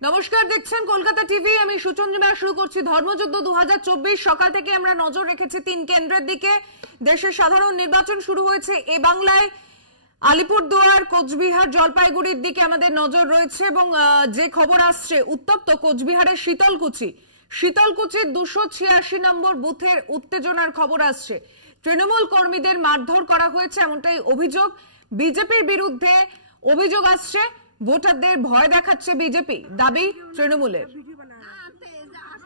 নমস্কার, দেখছেন কলকাতা টিভি। আমি সুচন্দ্রিমা। শুরু করছি ধর্মযুদ্ধ 2024। সকাল থেকে আমরা নজর রেখেছি 3 কেন্দ্রের দিকে। দেশের সাধারণ নির্বাচন শুরু হয়েছে এ বাংলায়। আলিপুরদুয়ার, কোচবিহার, জলপাইগুড়ির দিকে আমাদের নজর রয়েছে এবং যে খবর আসছে, উত্তপ্ত কোচবিহারের শীতলকুচির 286 নম্বর বুথের উত্তেজনার খবর আসছে। তৃণমূল কর্মীদের মারধর করা হয়েছে এমনটাই অভিযোগ। বিজেপির বিরুদ্ধে অভিযোগ আসছে, ভোটারদের ভয় দেখাচ্ছে বিজেপি, দাবি তৃণমূলের।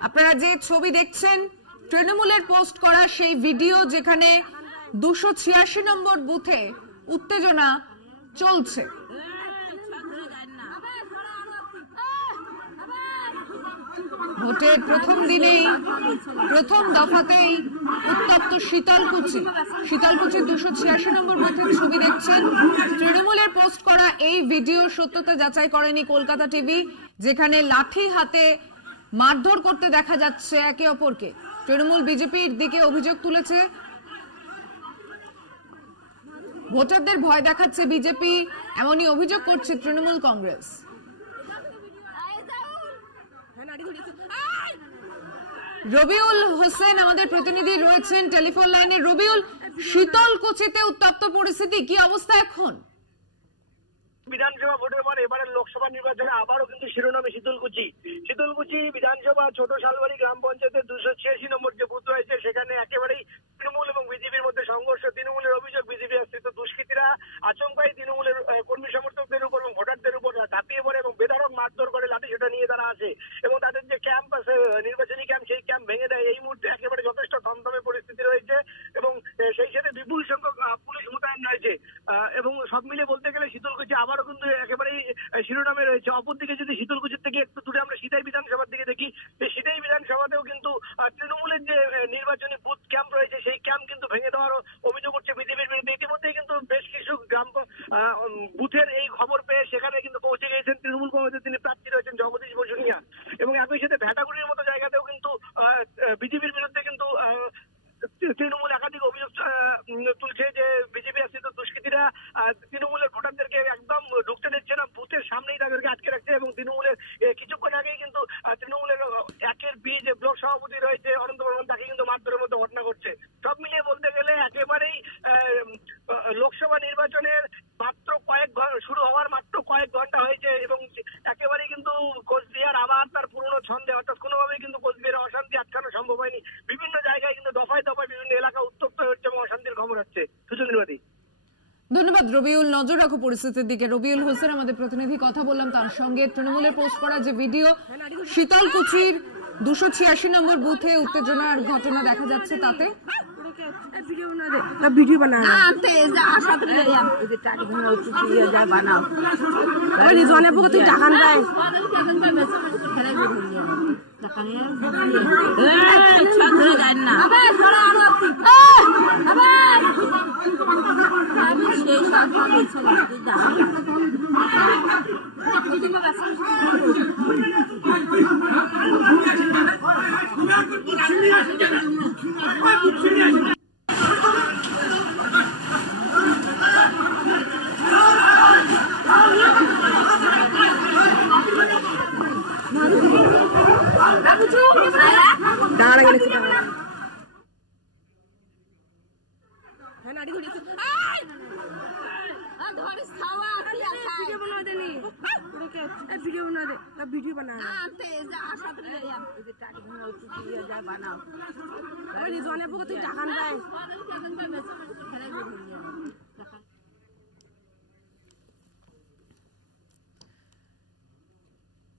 আপনারা যে ছবি দেখছেন, তৃণমূলের পোস্ট করা সেই ভিডিও, যেখানে 286 নম্বর বুথে উত্তেজনা চলছে। ভোটের প্রথম দিনেই, প্রথম দফাতেই উত্তপ্ত শীতলকুচির 286 নম্বর বুথের ছবি দেখছেন। তৃণমূলের পোস্ট করা এই ভিডিও সত্যতা যাচাই করেনি কলকাতা টিভি, যেখানে লাঠি হাতে মারধর করতে দেখা যাচ্ছে একে অপরকে। তৃণমূল বিজেপির দিকে অভিযোগ তুলেছে, ভোটারদের ভয় দেখাচ্ছে বিজেপি, এমনই অভিযোগ করছে তৃণমূল কংগ্রেস। রবিউল হোসেন আমাদের প্রতিনিধি রয়েছেন টেলিফোন লাইনে। রবিউল, শীতলকুচিতে উত্তপ্ত পরিস্থিতি, কি অবস্থা এখন? বিধানসভা ভোটের পর এবারের লোকসভা নির্বাচনে আবারও কিন্তু শিরোনামে শীতলকুচি বিধানসভা ছোট শালবাড়ি গ্রাম পঞ্চায়েতের 286 নম্বর যে বুথ রয়েছে, সেখানে একেবারেই তৃণমূল এবং বিজেপির মধ্যে সংঘর্ষ। তৃণমূলের অভিযোগ, বিজেপি আশ্রিত দুষ্কৃতীরা আচমকাই তৃণমূলের কর্মী সমর্থকদের উপর এবং ভোটারদের উপর ঝাঁপিয়ে পড়ে এবং বেধড়ক মারধর করে, লাঠি সোঁটা নিয়ে তারা আসে এবং তাদের যে ক্যাম্প আছে, নির্বাচনী ক্যাম্প, সেই ক্যাম্প ভেঙে দেয়। এই মুহূর্তে একেবারে যথেষ্ট থমথমে পরিস্থিতি রয়েছে এবং সেই সাথে বিপুল সংখ্যক পুলিশ মোতায়েন রয়েছে এবং সব মিলে বলতে গেলে শীতলকুচি আবারও কিন্তু একেবারেই শিরোনামে রয়েছে। অপরদিকে যদি শীতলকুচির থেকে একটু দূরে আমরা সিতাই বিধানসভার দিকে দেখি, সিতাই বিধানসভাতেও কিন্তু তৃণমূলের যে নির্বাচনী বুথ ক্যাম্প রয়েছে, সেই ক্যাম্প কিন্তু ভেঙে দেওয়ারও অভিযোগ করছে বিজেপির বিরুদ্ধে। ইতিমধ্যেই কিন্তু বেশ কিছু গ্রাম বুথের এই খবর পেয়ে সেখানে কিন্তু পৌঁছে গিয়েছেন তৃণমূল কংগ্রেসের তিনি প্রার্থী রয়েছেন জগদীশ বসুনিয়া, এবং একই সাথে ভেটাগুড়ির মতো জায়গাতেও কিন্তু বিজেপির বিরুদ্ধে কিন্তু তৃণমূল একাধিক অভিযোগ তুলছে যে বিজেপি আশ্রিত দুষ্কৃতীরা তৃণমূলের ভোটারদেরকে একদম ঢুকতে দিচ্ছে না, বুথের সামনেই তাদেরকে আটকে রাখছে এবং তৃণমূলের কিছুক্ষণ আগেই কিন্তু তৃণমূলের একের বি যে ব্লক সভাপতি রয়েছে অনন্ত বর্মন, তাকে কিন্তু মারধরের মধ্যে ঘটনা ঘটছে। সব মিলিয়ে বলতে গেলে একেবারেই লোকসভা নির্বাচনের শুরু হওয়ার মাত্র কয়েক ঘন্টা হয়েছে এবং একেবারেই কিন্তু কোচবিহার আবার তার পুরনো ছন্দে, অর্থাৎ কোনোভাবেই কিন্তু কোচবিহারে অশান্তি আটকানো সম্ভব হয়নি। বিভিন্ন জায়গায় কিন্তু দফায় দফায় বিভিন্ন এলাকা উত্তপ্ত হচ্ছে এবং অশান্তির খবর হচ্ছে। সুচন্দ্রিমাদি, ধন্যবাদ রবিউল। নজর রাখো পরিস্থিতির দিকে। রবিউল হোসেন আমাদের প্রতিনিধি, কথা বললাম তার সঙ্গে। তৃণমূলের পোস্ট করা যে ভিডিও, শীতলকুচির 286 নম্বর বুথে উত্তেজনার ঘটনা দেখা যাচ্ছে, তাতে ভিডিও বানাও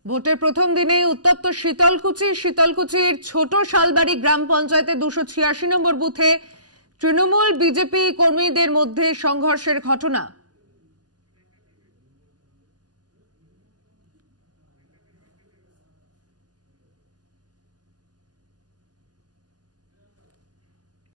ভোটের প্রথম দিনেই উত্তপ্ত শীতলকুচির ছোট শালবাড়ি গ্রাম পঞ্চায়েতের 286 নম্বর বুথে তৃণমূল বিজেপি কর্মীদের মধ্যে সংঘর্ষের ঘটনা।